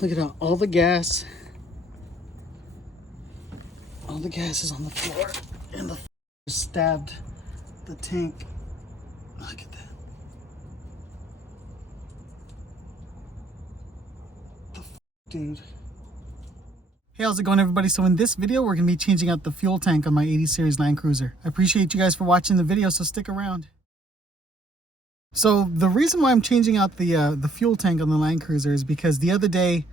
Look at that, all the gas is on the floor, and the stabbed the tank. Look at that. Dude. Hey, how's it going, everybody? So in this video, we're going to be changing out the fuel tank on my 80 series LandCruiser. I appreciate you guys for watching the video, so stick around. So the reason why I'm changing out the fuel tank on the LandCruiser is because the other day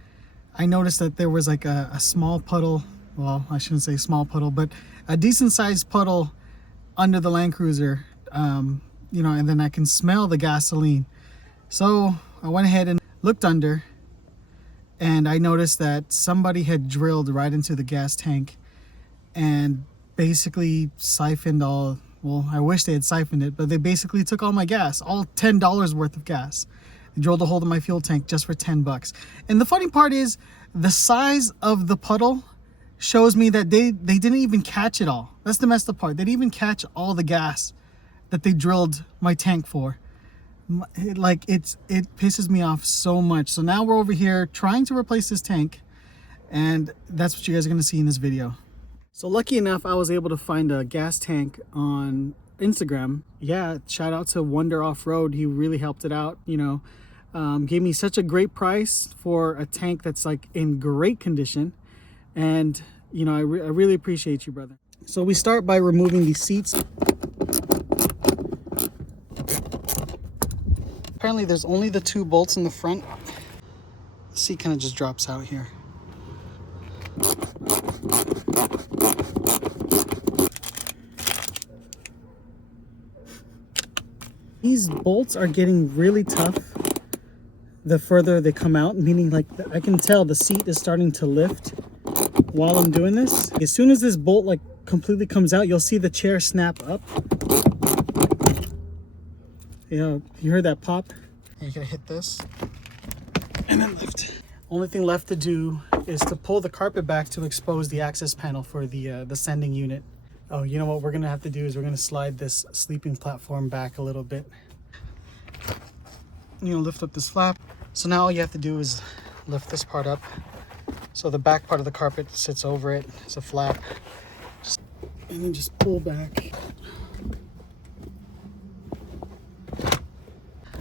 I noticed that there was like a small puddle. Well, I shouldn't say small puddle, but a decent sized puddle under the LandCruiser, you know, and then I can smell the gasoline. So I went ahead and looked under, and I noticed that somebody had drilled right into the gas tank and basically siphoned all, well, I wish they had siphoned it, but they basically took all my gas, all $10 worth of gas. They drilled a hole in my fuel tank just for 10 bucks. And the funny part is, the size of the puddle shows me that they didn't even catch it all. That's the messed up part. They didn't even catch all the gas that they drilled my tank for. It pisses me off so much. So now we're over here trying to replace this tank, and that's what you guys are going to see in this video. So lucky enough, I was able to find a gas tank on Instagram. Yeah, shout out to Wonder Off-Road. He really helped it out, you know. Gave me such a great price for a tank that's like in great condition, and you know, I really appreciate you, brother. So we start by removing these seats. Apparently there's only the 2 bolts in the front. The seat kind of just drops out here. These bolts are getting really tough the further they come out, meaning like I can tell the seat is starting to lift while I'm doing this. As soon as this bolt like completely comes out, you'll see the chair snap up. You know, you heard that pop? And you're gonna hit this and then lift. Only thing left to do is to pull the carpet back to expose the access panel for the sending unit. Oh, you know what we're gonna have to do is we're gonna slide this sleeping platform back a little bit. You know, lift up this flap. So now all you have to do is lift this part up. So the back part of the carpet sits over it. It's a flap. And then just pull back.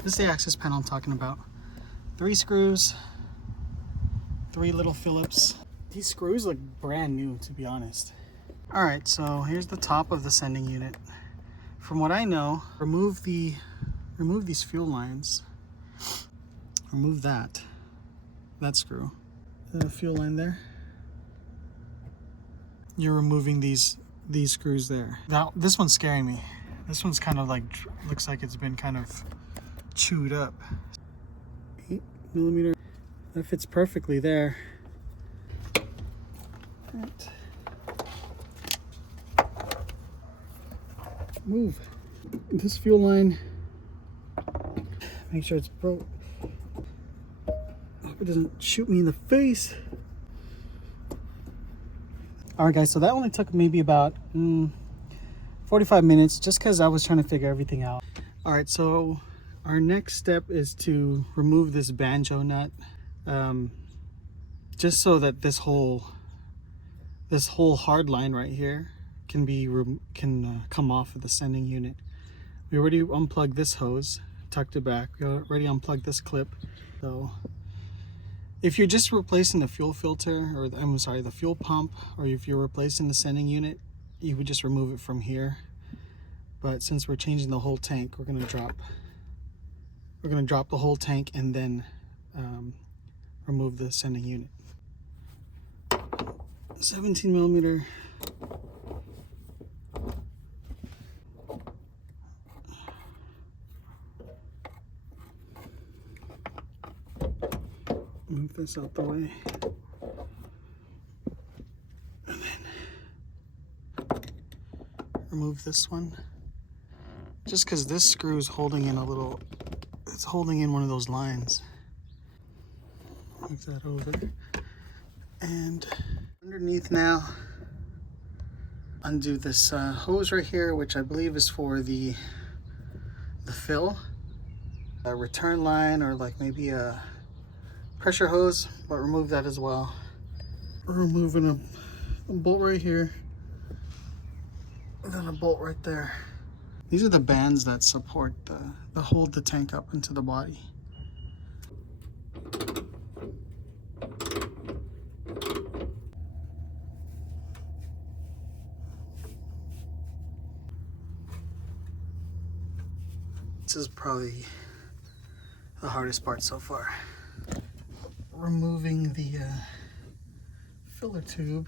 This is the access panel I'm talking about. 3 screws, 3 little Phillips. These screws look brand new, to be honest. All right, so here's the top of the sending unit. From what I know, remove these fuel lines. Remove that screw. The fuel line there. You're removing these screws there. This one's scaring me. This one's kind of like, looks like it's been kind of chewed up. 8mm. That fits perfectly there. Right. Move this fuel line. Make sure it's broke. Hope it doesn't shoot me in the face. All right, guys, so that only took maybe about 45 minutes just because I was trying to figure everything out. All right, so our next step is to remove this banjo nut, just so that this whole hard line right here can come off of the sending unit. We already unplugged this hose, tucked it back. We already unplugged this clip. So if you're just replacing the fuel filter, or I'm sorry, the fuel pump, or if you're replacing the sending unit, you would just remove it from here. But since we're changing the whole tank, we're gonna drop the whole tank and then remove the sending unit. 17mm. Move this out the way. And then remove this one. Just because this screw is holding in it's holding in one of those lines. Move that over. And underneath now, undo this hose right here, which I believe is for the fill. A return line, or like maybe a pressure hose, but remove that as well. We're removing a bolt right here, and then a bolt right there. These are the bands that support the hold the tank up into the body. This is probably the hardest part so far. Removing the filler tube.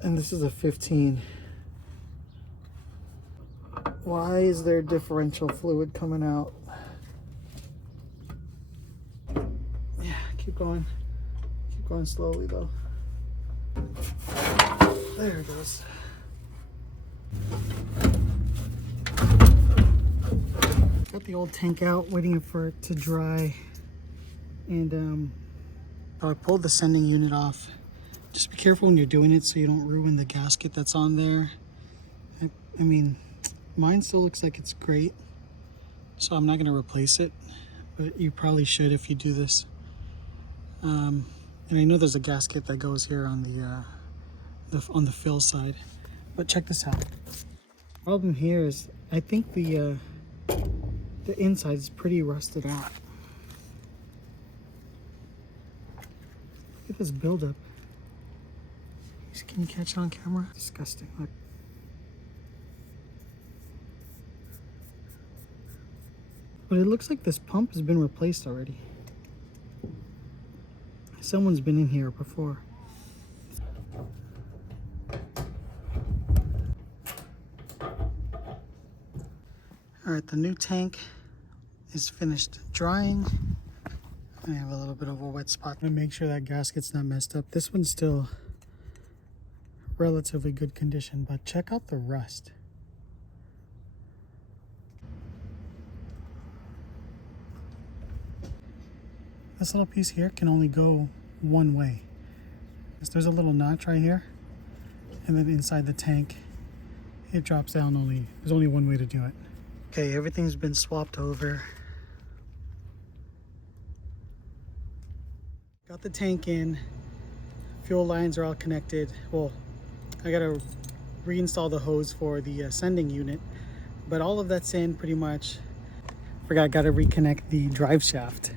And this is a 15. Why is there differential fluid coming out? Yeah, keep going. Keep going slowly though. There it goes. Got the old tank out, waiting for it to dry. And I pulled the sending unit off. Just be careful when you're doing it so you don't ruin the gasket that's on there. I mean, mine still looks like it's great, so I'm not going to replace it, but you probably should if you do this. And I know there's a gasket that goes here on the fill side, but check this out. Problem here is I think the inside is pretty rusted out. Look at this buildup. Can you catch it on camera? Disgusting. Look. But it looks like this pump has been replaced already. Someone's been in here before. Alright, the new tank is finished drying. I have a little bit of a wet spot. I'm gonna make sure that gasket's not messed up. This one's still relatively good condition, but check out the rust. This little piece here can only go one way. There's a little notch right here, and then inside the tank it drops down. There's only one way to do it. Okay, everything's been swapped over. Got the tank in, fuel lines are all connected. Well, I gotta reinstall the hose for the sending unit, but all of that's in pretty much. Forgot, gotta reconnect the drive shaft.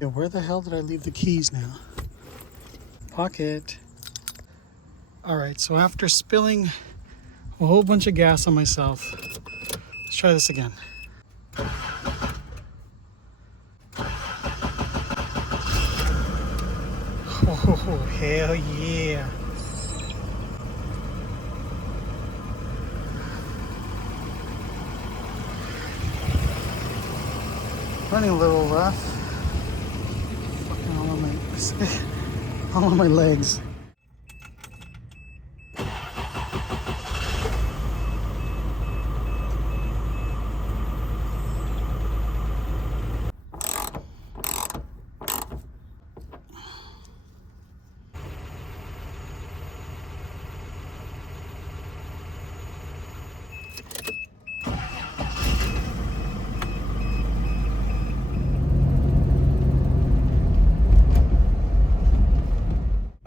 Yeah, where the hell did I leave the keys now? Pocket. Alright, so after spilling a whole bunch of gas on myself, let's try this again. Oh, hell yeah. Running a little rough. All on my legs.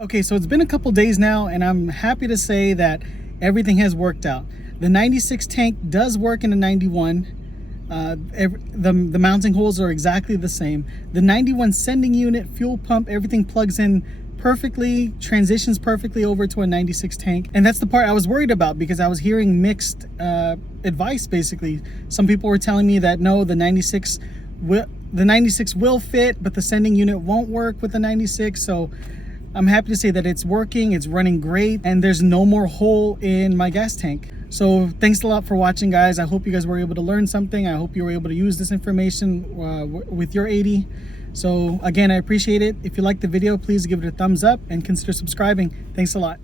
Okay, so it's been a couple days now, and I'm happy to say that everything has worked out. The 96 tank does work in the 91. The mounting holes are exactly the same. The 91 sending unit, fuel pump, everything plugs in perfectly, transitions perfectly over to a 96 tank. And that's the part I was worried about, because I was hearing mixed advice, basically. Some people were telling me that no, the 96 will fit, but the sending unit won't work with the 96. So I'm happy to say that it's working, it's running great, and there's no more hole in my gas tank. So thanks a lot for watching, guys. I hope you guys were able to learn something. I hope you were able to use this information with your 80. So again, I appreciate it. If you liked the video, please give it a thumbs up and consider subscribing. Thanks a lot.